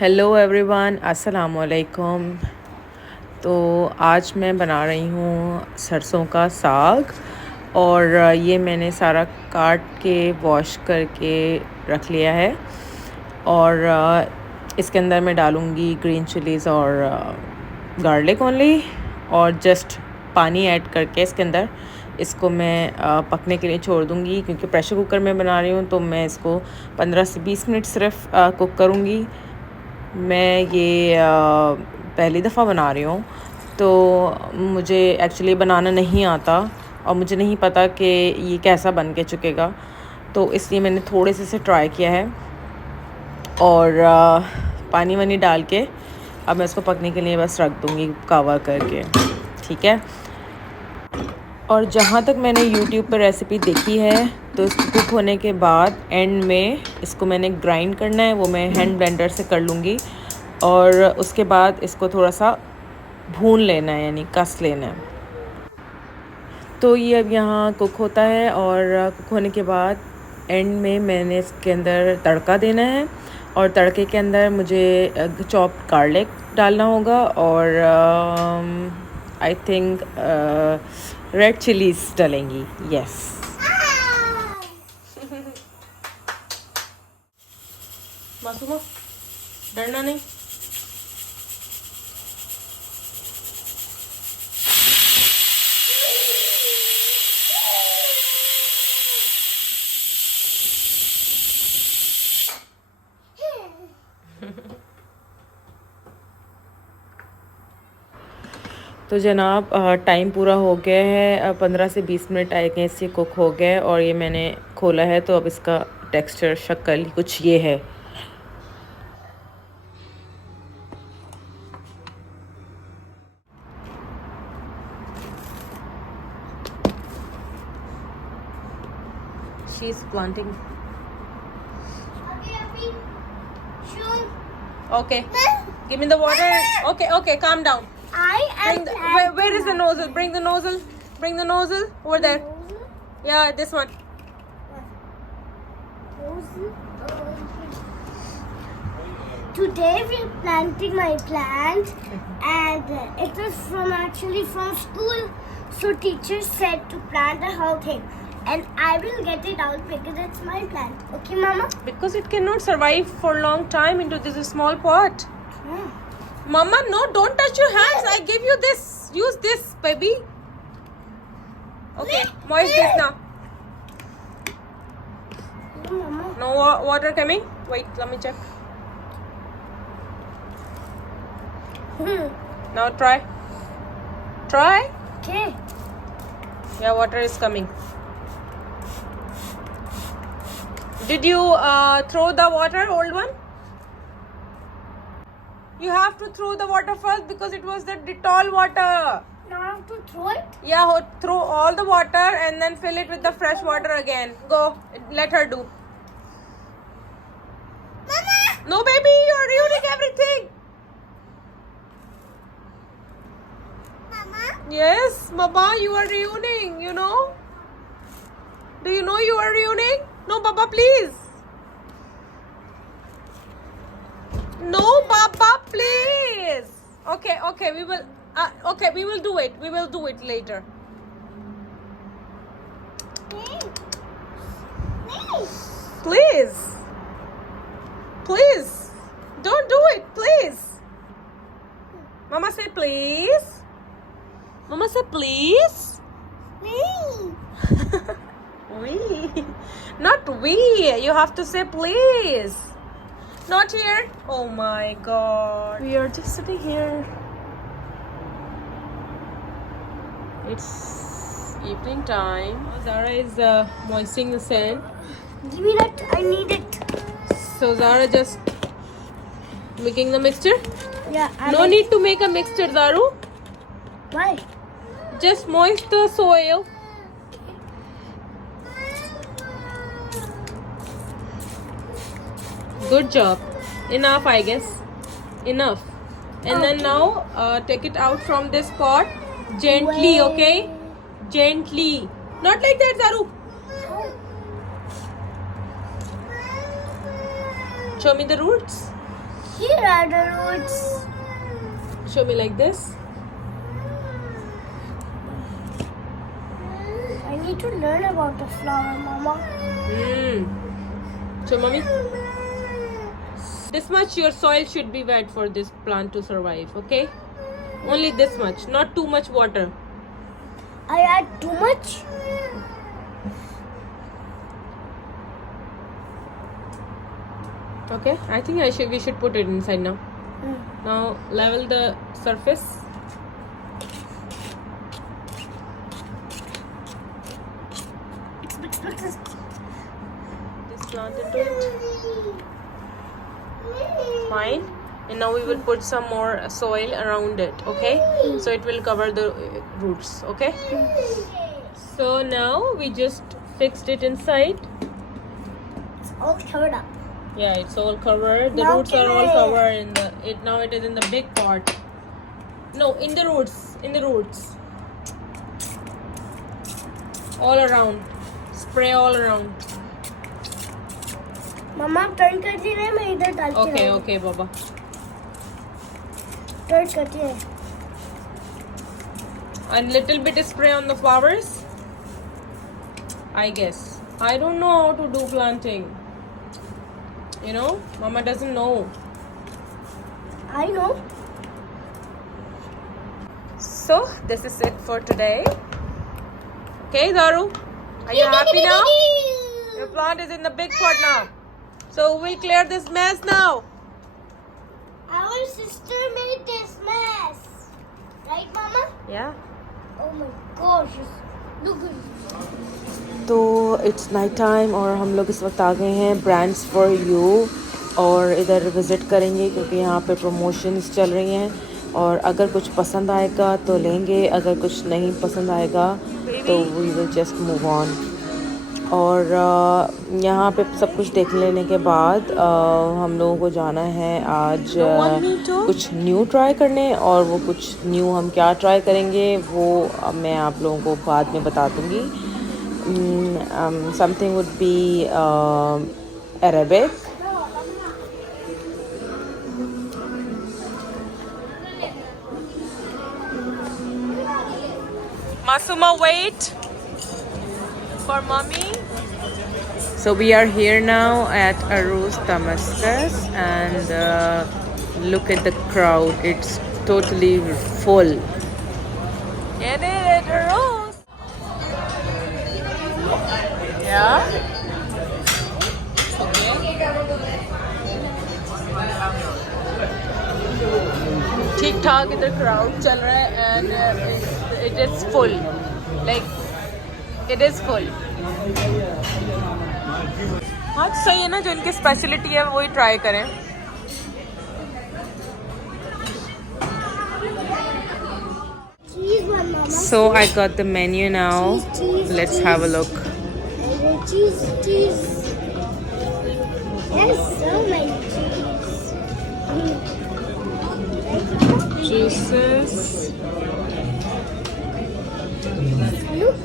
Hello everyone, अस्सलाम वालेकुम। तो आज मैं बना रही हूँ सरसों का साग। और ये मैंने सारा काट के वॉश करके रख लिया है। और इसके अंदर मैं डालूँगी ग्रीन चिलीज़ और गार्लिक ओनली, और जस्ट पानी ऐड करके इसके अंदर इसको मैं पकने के लिए छोड़ दूँगी, क्योंकि प्रेशर कुकर में बना रही हूँ तो मैं इसको 15 से 20 मिनट सिर्फ कुक करूँगी। मैं ये पहली दफ़ा बना रही हूँ, तो मुझे एक्चुअली बनाना नहीं आता और मुझे नहीं पता कि ये कैसा बन के चुकेगा, तो इसलिए मैंने थोड़े से ट्राई किया है। और पानी वानी डाल के अब मैं इसको पकने के लिए बस रख दूँगी कवर करके, ठीक है। और जहाँ तक मैंने YouTube पर रेसिपी देखी है, तो इसको कुक होने के बाद एंड में इसको मैंने ग्राइंड करना है, वो मैं हैंड ब्लेंडर से कर लूँगी। और उसके बाद इसको थोड़ा सा भून लेना है, यानी कस लेना है। तो ये अब यहाँ कुक होता है, और कुक होने के बाद एंड में मैंने इसके अंदर तड़का देना है। और तड़के के अंदर मुझे चॉप्ड गार्लिक डालना होगा, और आई थिंक रेड चिलीज डालेंगी, यस। मासूमा, डरना नहीं। तो जनाब टाइम पूरा हो गया है, 15 से 20 मिनट आए गए इससे कुक हो गए, और ये मैंने खोला है तो अब इसका टेक्सचर शक्ल कुछ ये है। She is planting. Okay. Give me the water. Okay, calm down. Where is the nozzle? Bring the nozzle. Bring the nozzle over there. Yeah, this one. Today we're planting my plant, and it was from school. So teacher said to plant the whole thing, and I will get it out because it's my plant. Okay, Mama? Because it cannot survive for a long time into this small pot. Yeah. Mama, no, don't touch your hands. I give you this. Use this, baby. Okay, moist this now. No, Mama. No water coming? Wait, let me check. Now try. Try. Okay. Yeah, water is coming. Did you throw the water, old one? You have to throw the water first because it was the Dettol water. Now I have to throw it? Yeah, throw all the water and then fill it with the fresh water again. Go, let her do. Mama! No, baby, you're ruining everything. Mama? Yes, Baba, you are ruining, you know. Do you know you are ruining? No, Baba, please. No, Baba, please. Okay, we will. Okay, we will do it. We will do it later. Please. Please. Don't do it, please. Mama say please. Mama say please. We. Not we. You have to say please. Not here. Oh my god. We are just sitting here. It's evening time. Zara is moistening the sand. Give me that. I need it. So Zara just making the mixture. Yeah. No need to make a mixture, Zaru. Why? Just moist the soil. Good job. Enough, I guess. Enough. And then now take it out from this pot gently, okay? Gently. Not like that, Zaru. Show me the roots. Here are the roots. Show me like this. I need to learn about the flower, Mama. So, mommy, this much your soil should be wet for this plant to survive. Okay, only this much, not too much water. I add too much. Okay, I think we should put it inside now. Now level the surface. This plant into it. Fine. And now we will put some more soil around it. Okay, so it will cover the roots. Okay. So now we just fixed it inside. It's all covered up. Yeah, it's all covered. The Now roots are all covered in the it. Now it is in the big pot. No, in the roots. In the roots. All around. Spray all around. Mama, turn करती रहे मैं इधर डाल के Okay, रहूँगी। okay, Baba. Turn करती रहे। And little bit spray on the flowers. I guess. I don't know how to do planting. You know, Mama doesn't know. I know. So this is it for today. Okay, Daru, are you happy now? Your plant is in the big pot now. So we'll clear this mess now. Our sister made this mess. Right, Mama? Yeah. Oh my gosh. Look at it. तो it's night time और हम लोग इस वक्त आ गए हैं brands for you और इधर विज़िट करेंगे क्योंकि यहाँ पे प्रमोशंस चल रही हैं और अगर कुछ पसंद आएगा तो लेंगे, अगर कुछ नहीं पसंद आएगा तो we will just move on. और यहाँ पे सब कुछ देख लेने के बाद हम लोगों को जाना है आज कुछ न्यू ट्राई करने और वो कुछ न्यू हम क्या ट्राई करेंगे वो मैं आप लोगों को बाद में बता दूँगी। Something would be Arabic. Masuma, wait for mommy. So we are here now at Aroos Damascus and look at the crowd. It's totally full. Get it, Aroos. Yeah. Okay. ठीक ठाक इधर crowd चल रहा है and it is full. Like it is full. हाँ सही है ना, जो इनकी स्पेशलिटी है वही ट्राई करें। So I got the menu now. Let's have a look. Cheese. Yes, so many cheese. Juices. Look.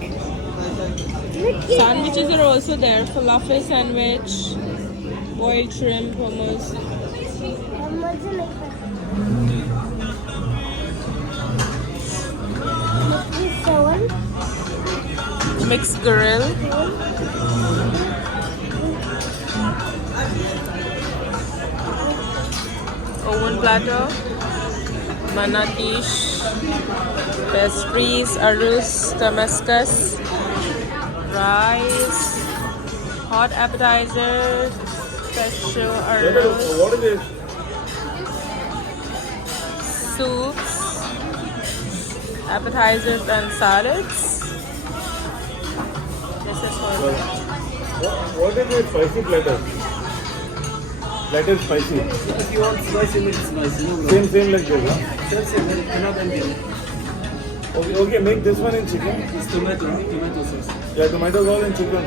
Sandwiches are also there. Falafel sandwich, boiled shrimp, hummus. Mixed grill. Oven platter. Manakish. Pastries. Aroos Damascus. Rice. Hot appetizers. Special Aroos. What is it? Soups. Appetizers and salads. This is for What is it? Spicy platter. Platter spicy. If you want spicy, make it spicy. No, no. Same like this, huh? Same, another Indian. Okay, make this one in chicken. It's tomato sauce. Yeah, tomatoes all in chicken.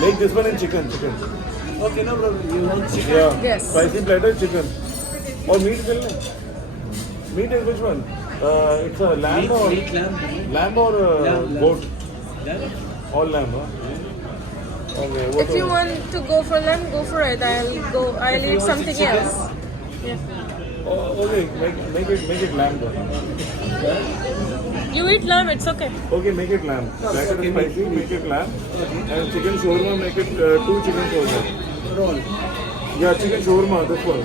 Make this one in chicken. Okay, no problem. You want chicken? Yeah. Yes. Spicy platter chicken. Or meat will. Meat is which one? It's a lamb or lamb. Lamb. goat. Lamb? All lamb, huh? Okay. If you want to go for lamb, go for it. I'll If you eat want something chicken, else. Oh, okay, make it lamb though. You eat lamb, it's okay. Okay, make it lamb. Like it is spicy, make it lamb. And chicken shawarma, make it 2 chicken shawarma. Roll. Yeah, chicken shawarma, this one.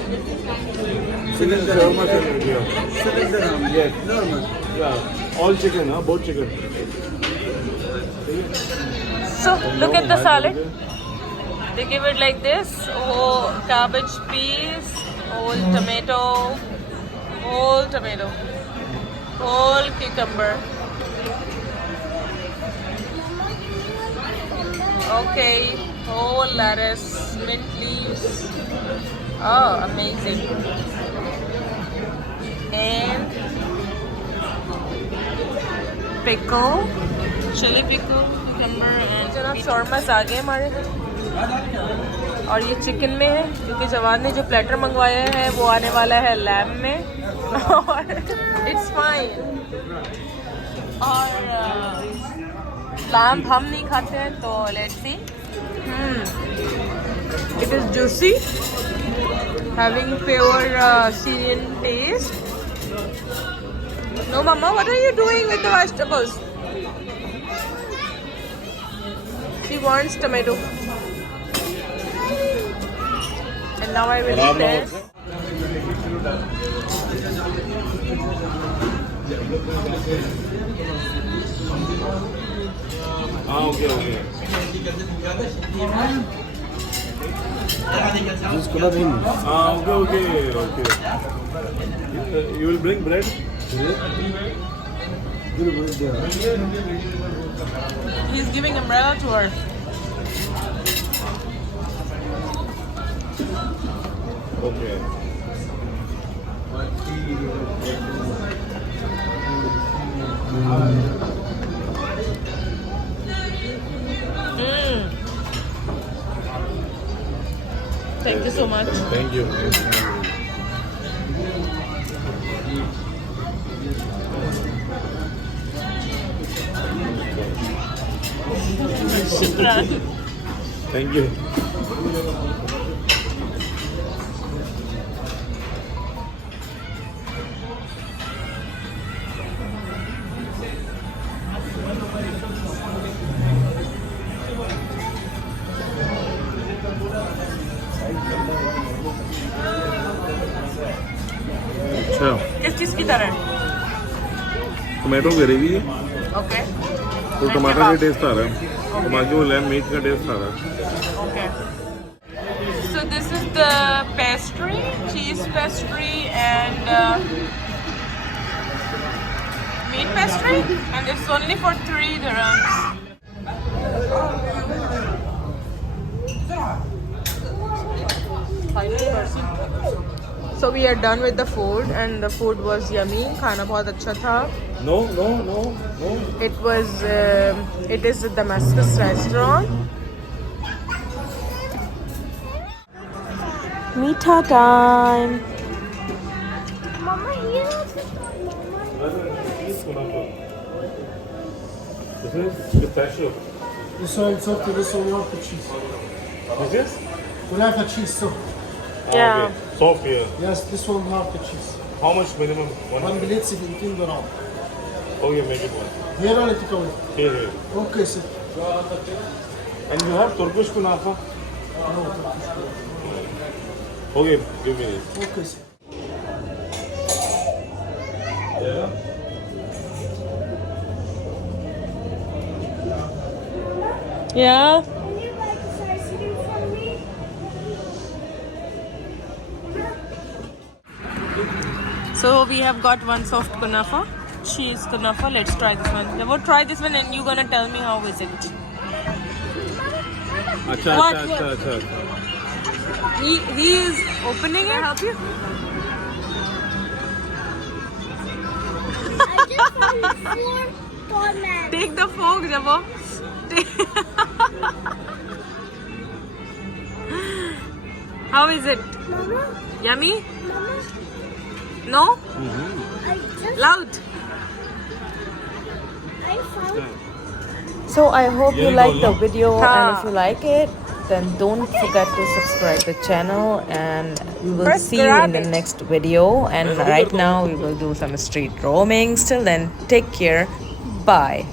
Chicken shawarma, yeah. 7 dirham. Yes. Normal. Yeah, all chicken, both chicken. So look at the salad. They give it like this. Oh, cabbage, peas, whole tomato, whole cucumber. Okay, whole lettuce, mint leaves. Oh, amazing. And pickle, chili pickle, cucumber and जनाब shawarma साग है हमारे और ये chicken में है क्योंकि जवाद ने जो प्लेटर मंगवाया है वो आने वाला है लैम में और इट्स फाइन और लैम हम नहीं खाते हैं तो let's see it is juicy having pure Syrian taste. No, Mama, what are you doing with the vegetables? She wants tomato. And now I will eat this. Okay. Just could have been. Okay. You will bring bread? He's giving umbrella to her. Okay. Thank you so much. Thank you. Thank you. अच्छा किस चीज की तरह? Tomato गिरेगी Okay. तो टमाटर का test आ रहा है और बाकी वो लैम मीट का टेस्ट आ रहा है Okay. So this is the pastry, cheese pastry and meat pastry, and it's only for 3 dirhams. So we are done with the food, and the food was yummy. खाना बहुत अच्छा था. No. It is a Damascus restaurant. Meetha time. Mama, here. This is pistachio. This one soft, this one half the cheese. This is? We'll have the cheese soft. Yeah. Okay. Soft here. Yes, this one half the cheese. How much minimum? One plate 17 dirham. Okay, make it one. Here on it, take away. Here. Okay, sir. And you have Turkish kunafa? No, Okay, give me this. okay, sir. Yeah. Can you like slice it for me? So we have got one soft kunafa, cheese kunafa. Let's try this one. We'll try this one, and you're gonna tell me how is it. अच्छा. He is opening it. Help you? I just found 4 tomatoes. Take the fork, Jabo. How is it? Mama, Yummy? Mama, No? I just Loud. I found So I hope you Yummy like the bolo. video, हाँ। and if you like it, then don't forget to subscribe the channel, and we will First see you grab in the it. next video. And right now we will do some street roaming. Till then, take care. Bye.